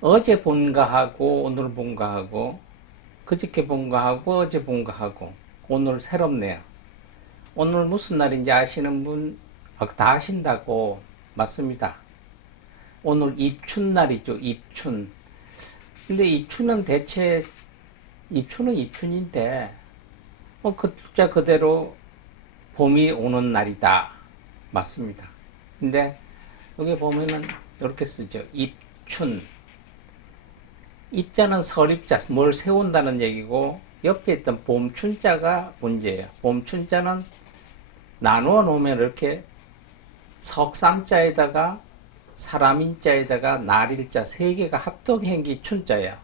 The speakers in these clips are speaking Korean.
어제 본 거하고 오늘 본 거하고 그저께 본 거하고 어제 본 거하고 오늘 새롭네요. 오늘 무슨 날인지 아시는 분 다 아신다고. 맞습니다. 오늘 입춘날이죠. 입춘. 근데 입춘은 대체 입춘은 입춘인데 그 글자 그대로 봄이 오는 날이다. 맞습니다. 근데 여기 보면은 이렇게 쓰죠. 입춘. 입자는 설입자, 뭘 세운다는 얘기고, 옆에 있던 봄춘자가 문제예요. 봄춘자는 나누어 놓으면 이렇게 석삼자에다가 사람인자에다가 날일자 세 개가 합동한 게 춘자예요.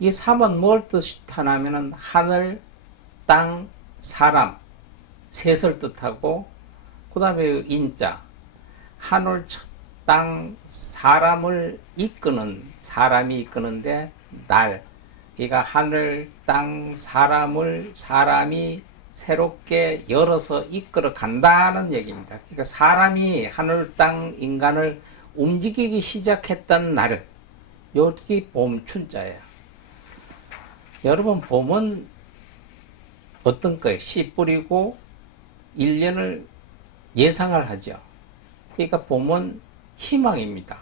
이 삼은 뭘 뜻하냐면은 하늘, 땅, 사람, 셋을 뜻하고, 그 다음에 인자, 하늘, 땅, 사람을 이끄는, 사람이 이끄는데 날, 그러니까 하늘, 땅, 사람이 새롭게 열어서 이끌어 간다는 얘기입니다. 그러니까 사람이 하늘, 땅, 인간을 움직이기 시작했던 날, 여기 봄춘자예요. 여러분, 봄은 어떤 거예요? 씨 뿌리고 1년을 예상을 하죠. 그러니까 봄은 희망입니다.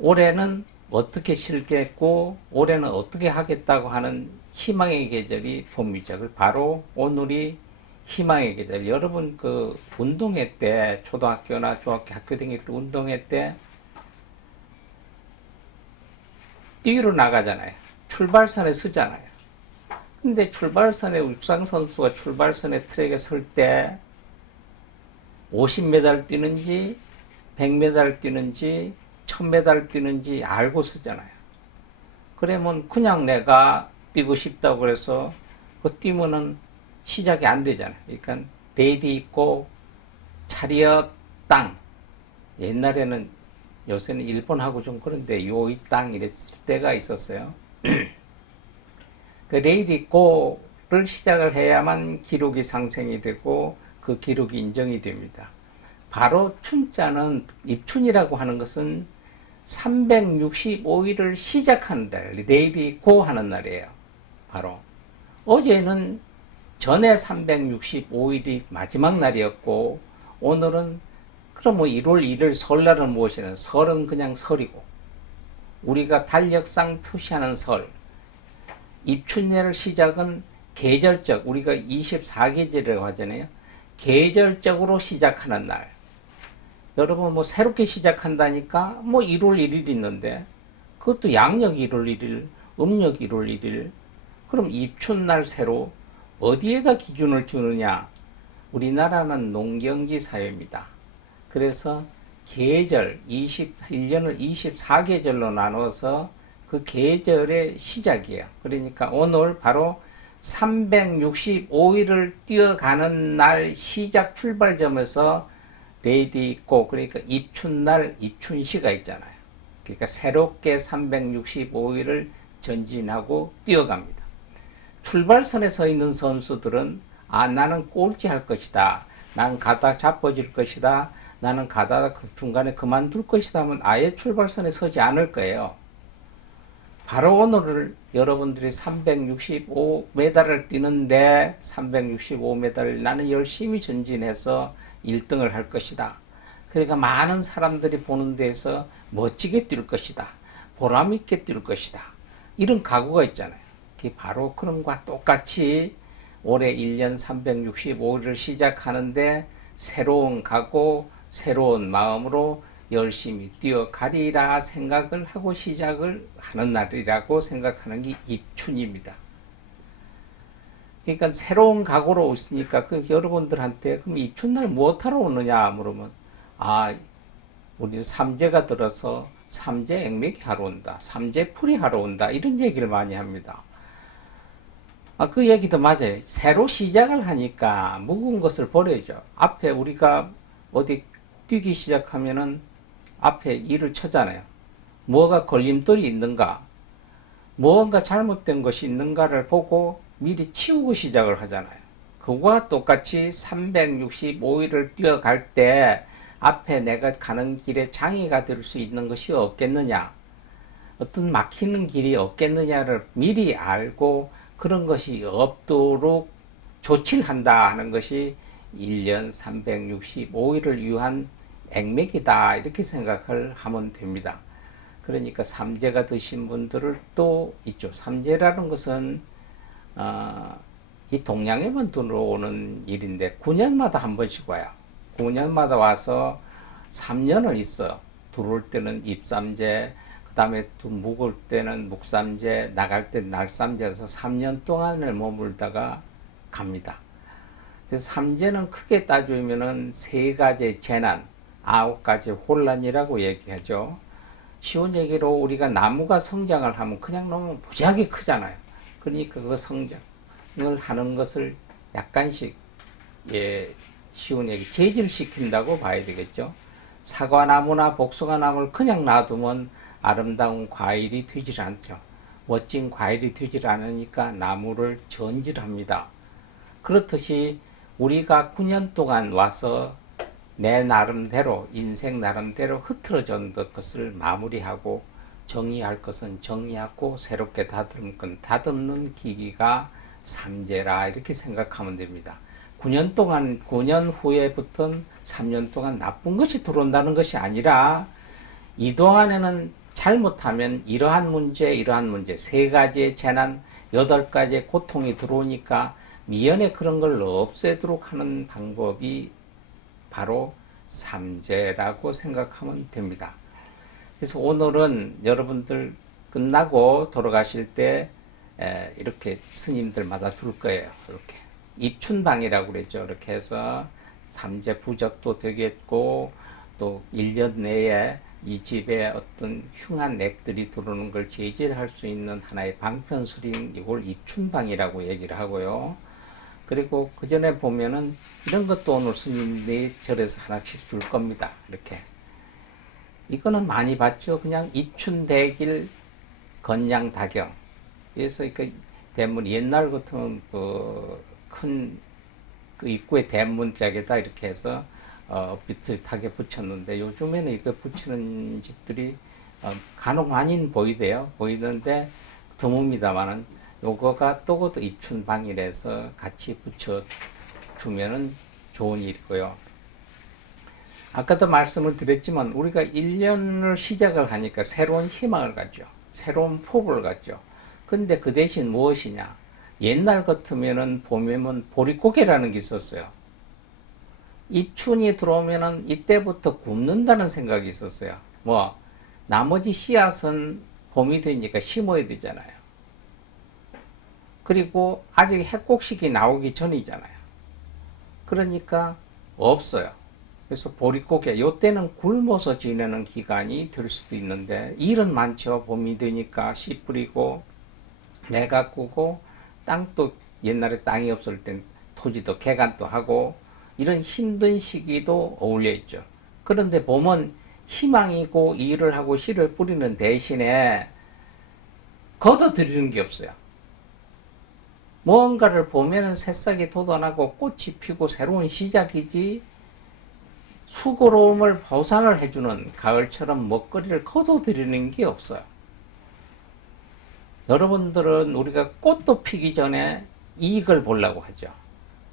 올해는 어떻게 실겠고 올해는 어떻게 하겠다고 하는 희망의 계절이 봄이죠. 바로 오늘이 희망의 계절. 여러분 그 운동회 때 초등학교나 중학교 학교 다닐 때 운동회 때 뛰러 나가잖아요. 출발선에 서잖아요. 근데 출발선에 육상 선수가 출발선에 트랙에 설 때 50m 뛰는지 100m 뛰는지 1000m 뛰는지 알고 쓰잖아요. 그러면 그냥 내가 뛰고 싶다고 그래서 그 뛰면은 시작이 안 되잖아요. 그러니까 레디 있고 차리엇 땅. 옛날에는 요새는 일본하고 좀 그런데 요이 땅 이랬을 때가 있었어요. 그 레디 고를 시작을 해야만 기록이 상생이 되고 그 기록이 인정이 됩니다. 바로 춘자는 입춘이라고 하는 것은 365일을 시작하는 날, 레디 고 하는 날이에요. 바로 어제는 전에 365일이 마지막 날이었고 오늘은 그럼 뭐 1월 1일 설날은 무엇이냐? 설은 그냥 설이고 우리가 달력상 표시하는 설, 입춘ye를 시작은 계절적, 우리가 24계절이라고 하잖아요. 계절적으로 시작하는 날. 여러분 뭐 새롭게 시작한다니까 뭐 1월 1일 있는데 그것도 양력 1월 1일, 음력 1월 1일. 그럼 입춘날 새로 어디에다 기준을 주느냐? 우리나라는 농경지 사회입니다. 그래서 계절 1년을 24계절로 나눠서 그 계절의 시작이에요. 그러니까 오늘 바로 365일을 뛰어가는 날 시작 출발점에서 레디 고, 그러니까 입춘날 입춘시가 있잖아요. 그러니까 새롭게 365일을 전진하고 뛰어갑니다. 출발선에 서 있는 선수들은 나는 꼴찌할 것이다. 나는 가다 자빠질 것이다. 나는 가다가 중간에 그만둘 것이다 하면 아예 출발선에 서지 않을 거예요. 바로 오늘을 여러분들이 365m를 뛰는데 365m를 나는 열심히 전진해서 1등을 할 것이다. 그러니까 많은 사람들이 보는 데에서 멋지게 뛸 것이다. 보람있게 뛸 것이다. 이런 각오가 있잖아요. 그게 바로 그런 것과 똑같이 올해 1년 365일을 시작하는데 새로운 각오, 새로운 마음으로 열심히 뛰어가리라 생각을 하고 시작을 하는 날이라고 생각하는 게 입춘입니다. 그러니까 새로운 각오로 있으니까 그 여러분들한테 그럼 입춘날 무엇하러 오느냐 물으면 우리 삼재가 들어서 삼재 액매기 하러 온다. 삼재 풀이 하러 온다. 이런 얘기를 많이 합니다. 그 얘기도 맞아요. 새로 시작을 하니까 묵은 것을 버려야죠. 앞에 우리가 어디 뛰기 시작하면은 앞에 일을 쳐잖아요. 뭐가 걸림돌이 있는가, 무언가 잘못된 것이 있는가를 보고 미리 치우고 시작을 하잖아요. 그거와 똑같이 365일을 뛰어갈 때 앞에 내가 가는 길에 장애가 될 수 있는 것이 없겠느냐, 어떤 막히는 길이 없겠느냐를 미리 알고 그런 것이 없도록 조치를 한다 하는 것이 1년 365일을 위한 액맥이다, 이렇게 생각을 하면 됩니다. 그러니까 삼재가 드신 분들을 또 있죠. 삼재라는 것은 이 동양에만 들어오는 일인데 9년마다 한 번씩 와요. 9년마다 와서 3년을 있어요. 들어올 때는 입삼재, 그 다음에 묵을 때는 묵삼재, 나갈 때는 날삼재에서 3년 동안을 머물다가 갑니다. 그래서 삼재는 크게 따지면은 3가지 재난, 9가지 혼란이라고 얘기하죠. 쉬운 얘기로 우리가 나무가 성장을 하면 그냥 너무 무지하게 크잖아요. 그러니까 그 성장을 하는 것을 약간씩, 쉬운 얘기, 재질시킨다고 봐야 되겠죠. 사과나무나 복숭아나무를 그냥 놔두면 아름다운 과일이 되질 않죠. 멋진 과일이 되질 않으니까 나무를 전질합니다. 그렇듯이 우리가 9년 동안 와서 내 나름대로, 인생 나름대로 흐트러진 것을 마무리하고, 정리할 것은 정리하고, 새롭게 다듬는 건 다듬는 기기가 삼재라, 이렇게 생각하면 됩니다. 9년 동안, 9년 후에부터는 3년 동안 나쁜 것이 들어온다는 것이 아니라, 이 동안에는 잘못하면 이러한 문제, 3가지의 재난, 8가지의 고통이 들어오니까 미연에 그런 걸 없애도록 하는 방법이 바로 삼재라고 생각하면 됩니다. 그래서 오늘은 여러분들 끝나고 돌아가실 때 이렇게 스님들마다 줄 거예요. 이렇게 입춘방이라고 그랬죠. 이렇게 해서 삼재 부적도 되겠고, 또 1년 내에 이 집에 어떤 흉한 액들이 들어오는 걸 제재할 수 있는 하나의 방편술인 이걸 입춘방이라고 얘기를 하고요. 그리고 그 전에 보면은 이런 것도 오늘 스님들이 절에서 하나씩 줄 겁니다. 이렇게. 이거는 많이 봤죠. 그냥 입춘대길 건양다경. 그래서 그 대문, 옛날 같으면 큰 그 입구에 대문짝에다 이렇게 해서 비슷하게 붙였는데, 요즘에는 이거 붙이는 집들이 간혹 많이 보이는데 드뭅니다만은, 요거가 또 입춘방이라서 같이 붙여주면은 좋은 일이고요. 아까도 말씀을 드렸지만 우리가 1년을 시작을 하니까 새로운 희망을 갖죠. 새로운 포부를 갖죠. 근데 그 대신 무엇이냐? 옛날 같으면은 보면은 보릿고개라는 게 있었어요. 입춘이 들어오면은 이때부터 굽는다는 생각이 있었어요. 나머지 씨앗은 봄이 되니까 심어야 되잖아요. 그리고 아직 핵곡식이 나오기 전이잖아요. 그러니까 없어요. 그래서 보릿고개, 요때는 굶어서 지내는 기간이 될 수도 있는데, 일은 많죠. 봄이 되니까 씨 뿌리고 매 가꾸고, 땅도 옛날에 땅이 없을 땐 토지도 개간도 하고, 이런 힘든 시기도 어울려 있죠. 그런데 봄은 희망이고 일을 하고 씨를 뿌리는 대신에 걷어들이는 게 없어요. 무언가를 보면은 새싹이 돋아나고 꽃이 피고 새로운 시작이지, 수고로움을 보상을 해주는 가을처럼 먹거리를 거둬들이는 게 없어요. 여러분들은 우리가 꽃도 피기 전에 이익을 보려고 하죠.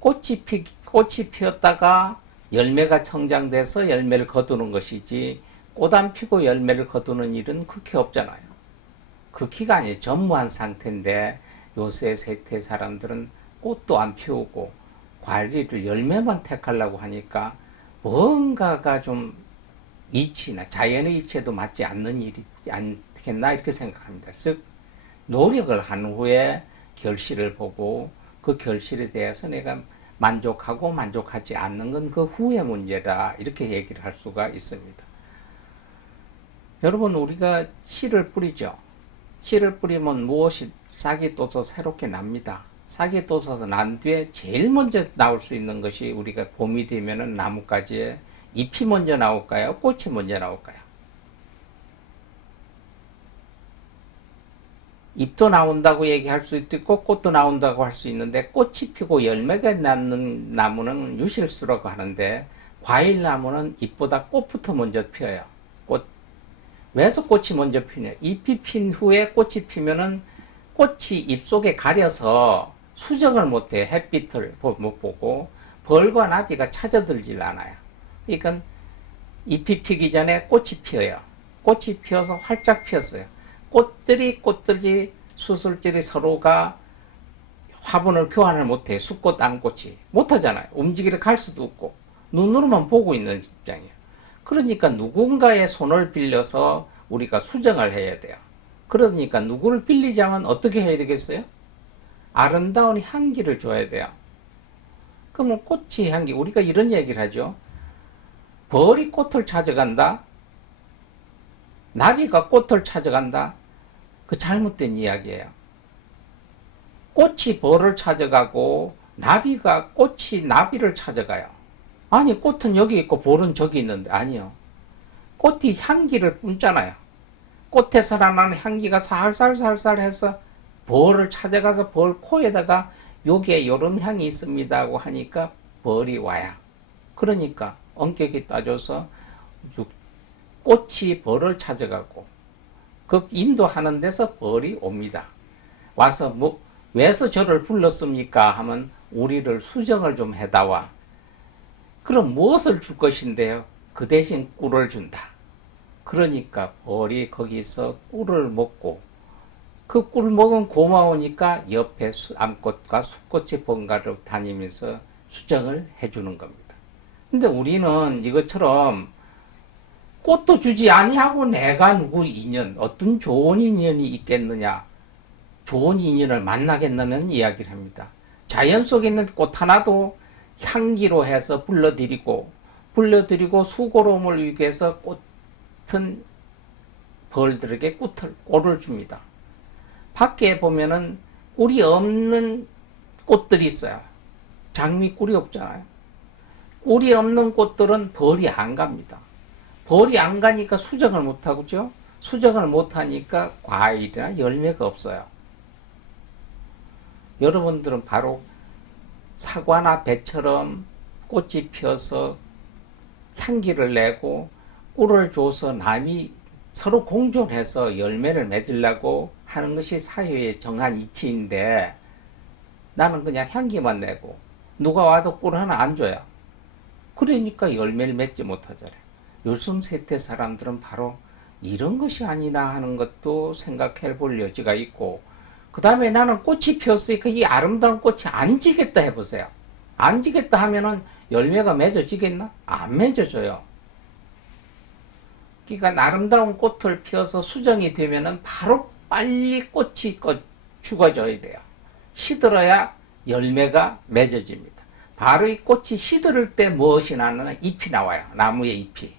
꽃이 피었다가 열매가 성장돼서 열매를 거두는 것이지, 꽃 안 피고 열매를 거두는 일은 그렇게 없잖아요. 그렇게가 아니에요. 전무한 상태인데, 요새 세태 사람들은 꽃도 안 피우고 관리를 열매만 택하려고 하니까 뭔가가 좀 이치나 자연의 이치에도 맞지 않는 일이 않겠나, 이렇게 생각합니다. 즉 노력을 한 후에 결실을 보고, 그 결실에 대해서 내가 만족하고 만족하지 않는 건 그 후의 문제다, 이렇게 얘기를 할 수가 있습니다. 여러분, 우리가 씨를 뿌리죠. 씨를 뿌리면 무엇이 싹이 돋아서 새롭게 납니다. 싹이 돋아서 난 뒤에 제일 먼저 나올 수 있는 것이, 우리가 봄이 되면은 나뭇가지에 잎이 먼저 나올까요? 꽃이 먼저 나올까요? 잎도 나온다고 얘기할 수도 있고 꽃도 나온다고 할 수 있는데, 꽃이 피고 열매가 낳는 나무는 유실수라고 하는데, 과일나무는 잎보다 꽃부터 먼저 피어요. 꽃. 왜서 꽃이 먼저 피냐? 잎이 핀 후에 꽃이 피면은 꽃이 잎 속에 가려서 수정을 못해. 햇빛을 못 보고 벌과 나비가 찾아들질 않아요. 그러니까 잎이 피기 전에 꽃이 피어요. 꽃이 피어서 활짝 피었어요. 꽃들이 수술들이 서로가 화분을 교환을 못해. 수꽃, 안꽃이. 못하잖아요. 움직이러 갈 수도 없고 눈으로만 보고 있는 입장이에요. 그러니까 누군가의 손을 빌려서 우리가 수정을 해야 돼요. 그러니까 누구를 빌리자면 어떻게 해야 되겠어요? 아름다운 향기를 줘야 돼요. 그러면 꽃이 향기, 우리가 이런 얘기를 하죠. 벌이 꽃을 찾아간다. 나비가 꽃을 찾아간다. 그 잘못된 이야기예요. 꽃이 벌을 찾아가고 꽃이 나비를 찾아가요. 아니, 꽃은 여기 있고 벌은 저기 있는데. 아니요. 꽃이 향기를 뿜잖아요. 꽃에서 나는 향기가 살살살살 해서 벌을 찾아가서 벌 코에다가 요게 요런 향이 있습니다 하고 하니까 벌이 와요. 그러니까 엄격히 따져서 꽃이 벌을 찾아가고 그 인도하는 데서 벌이 옵니다. 와서 왜서 저를 불렀습니까 하면 우리를 수정을 좀 해다와. 그럼 무엇을 줄 것인데요? 그 대신 꿀을 준다. 그러니까 벌이 거기서 꿀을 먹고 그 꿀 먹은 고마우니까 옆에 암꽃과 수꽃이 번갈아 다니면서 수정을 해주는 겁니다. 근데 우리는 이것처럼 꽃도 주지 아니하고 내가 누구 인연, 어떤 좋은 인연이 있겠느냐, 좋은 인연을 만나겠느냐는 이야기를 합니다. 자연 속에 있는 꽃 하나도 향기로 해서 불러들이고 수고로움을 위해서 꽃은 벌들에게 꿀을 줍니다. 밖에 보면은 꿀이 없는 꽃들이 있어요. 장미 꿀이 없잖아요. 꿀이 없는 꽃들은 벌이 안 갑니다. 벌이 안 가니까 수정을 못하고죠. 수정을 못하니까 과일이나 열매가 없어요. 여러분들은 바로 사과나 배처럼 꽃이 피어서 향기를 내고 꿀을 줘서 남이 서로 공존해서 열매를 맺으려고 하는 것이 사회의 정한 이치인데 나는 그냥 향기만 내고 누가 와도 꿀 하나 안 줘요. 그러니까 열매를 맺지 못하잖아요. 요즘 세대 사람들은 바로 이런 것이 아니나 하는 것도 생각해 볼 여지가 있고, 그 다음에 나는 꽃이 피었으니까 이 아름다운 꽃이 안 지겠다 해보세요. 안 지겠다 하면은 열매가 맺어지겠나? 안 맺어져요. 그러니까 아름다운 꽃을 피워서 수정이 되면은 바로 빨리 꽃이 죽어져야 돼요. 시들어야 열매가 맺어집니다. 바로 이 꽃이 시들을 때 무엇이 나느냐? 잎이 나와요. 나무의 잎이.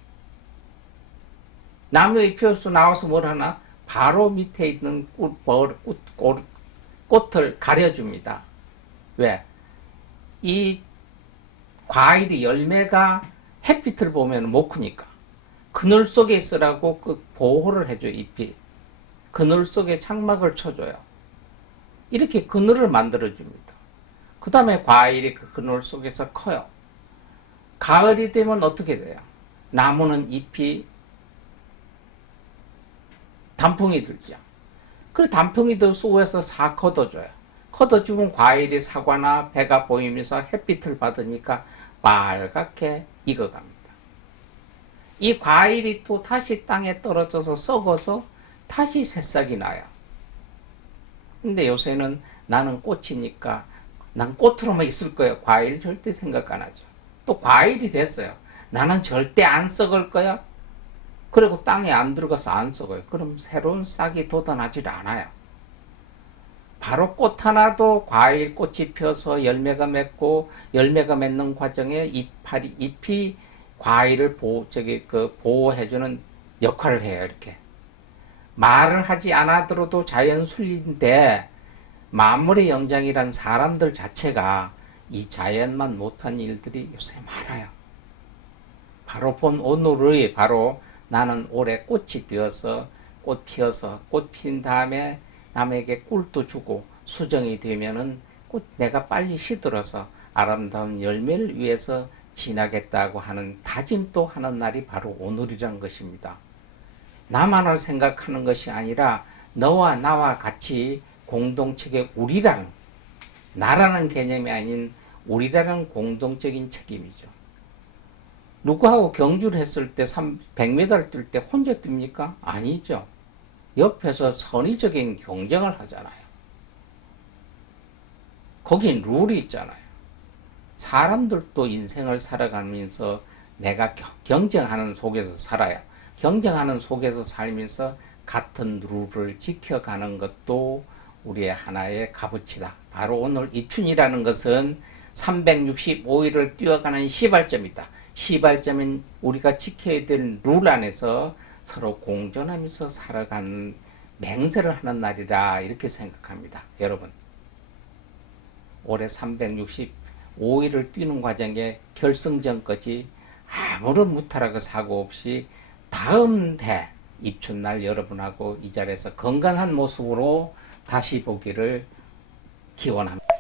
나무의 잎에서 나와서 뭘 하나? 바로 밑에 있는 꽃을 가려줍니다. 왜? 이 과일이 열매가 햇빛을 보면 못 크니까. 그늘 속에 있으라고 그 보호를 해줘요, 잎이. 그늘 속에 장막을 쳐줘요. 이렇게 그늘을 만들어줍니다. 그 다음에 과일이 그 그늘 속에서 커요. 가을이 되면 어떻게 돼요? 나무는 잎이 단풍이 들죠. 그 단풍이 들어서 위에서 싹 걷어줘요. 걷어주면 과일이 사과나 배가 보이면서 햇빛을 받으니까 빨갛게 익어갑니다. 이 과일이 또 다시 땅에 떨어져서 썩어서 다시 새싹이 나요. 근데 요새는 나는 꽃이니까 난 꽃으로만 있을 거예요. 과일 절대 생각 안 하죠. 또 과일이 됐어요. 나는 절대 안 썩을 거야. 그리고 땅에 안 들어가서 안 썩어요. 그럼 새로운 싹이 돋아나질 않아요. 바로 꽃 하나도 과일 꽃이 펴서 열매가 맺고 열매가 맺는 과정에 잎이 과일을 보호해주는 역할을 해요. 이렇게 말을 하지 않아도 자연 순리인데 만물의 영장이란 사람들 자체가 이 자연만 못한 일들이 요새 많아요. 바로 본 오늘의 바로 나는 올해 꽃이 되어서 꽃 피어서 꽃 핀 다음에 남에게 꿀도 주고 수정이 되면은 내가 빨리 시들어서 아름다운 열매를 위해서 지나겠다고 하는 다짐도 하는 날이 바로 오늘이라는 것입니다. 나만을 생각하는 것이 아니라 너와 나와 같이 공동체의 우리라는, 나라는 개념이 아닌 우리라는 공동적인 책임이죠. 누구하고 경주를 했을 때 100m 뛸 때 혼자 뜁니까? 아니죠. 옆에서 선의적인 경쟁을 하잖아요. 거긴 룰이 있잖아요. 사람들도 인생을 살아가면서 내가 경쟁하는 속에서 살아요. 경쟁하는 속에서 살면서 같은 룰을 지켜가는 것도 우리의 하나의 값어치다. 바로 오늘 입춘이라는 것은 365일을 뛰어가는 시발점이다. 시발점인 우리가 지켜야 될 룰 안에서 서로 공존하면서 살아가는 맹세를 하는 날이라 이렇게 생각합니다. 여러분, 올해 365일을 뛰는 과정에 결승전까지 아무런 무탈하고 사고 없이 다음 해 입춘날 여러분하고 이 자리에서 건강한 모습으로 다시 보기를 기원합니다.